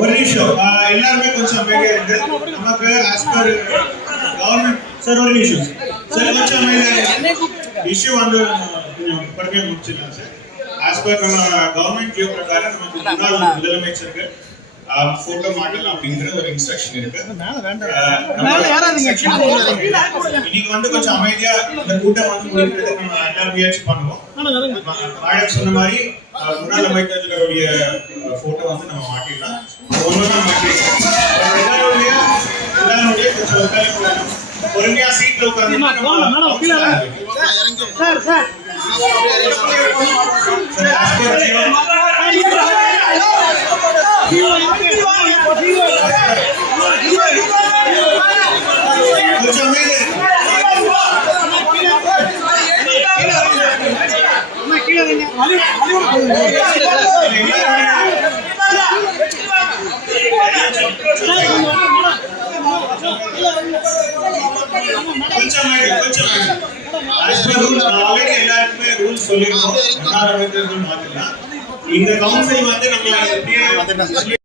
ஒரு நிமிஷம் எல்லாருமே கொஞ்சம் அமைதியா இருக்கு. நமக்கு as per கவர்மெண்ட் சார் ஒரு நிமிஷம் சார் கொஞ்சம் அமைதியா இஷ்யூ வந்து கொஞ்சம் பொறுமையா முடிச்சிடலாம் சார். as per நம்ம கவர்மெண்ட் ஜியோ பிரகாரம் நமக்கு முன்னாள் முதலமைச்சருக்கு போட்டோ மாட்டலாம் அப்படிங்கிற ஒரு இன்ஸ்ட்ரக்ஷன் இருக்கு. இன்னைக்கு வந்து கொஞ்சம் அமைதியா இந்த கூட்டம் வந்து முடிக்கிறதுக்கு நம்ம எல்லாரும் முயற்சி பண்ணுவோம். மேடம் சொன்ன மாதிரி முன்னாள் அமைச்சர்களுடைய போட்டோ வந்து நம்ம மாட்டிடலாம். ஒவ்வொன்றா மாட்டிடலாம். எல்லாருடைய கொஞ்சம் ஒத்துழைப்பு பொறுமையா சீட்ல உட்கார்ந்து எல்லாருக்குமே ரூல்ஸ் சொல்லிருக்கோம். மாத்திக்கலாம். இந்த கவுன்சில் வந்து நம்ம பின்னாடி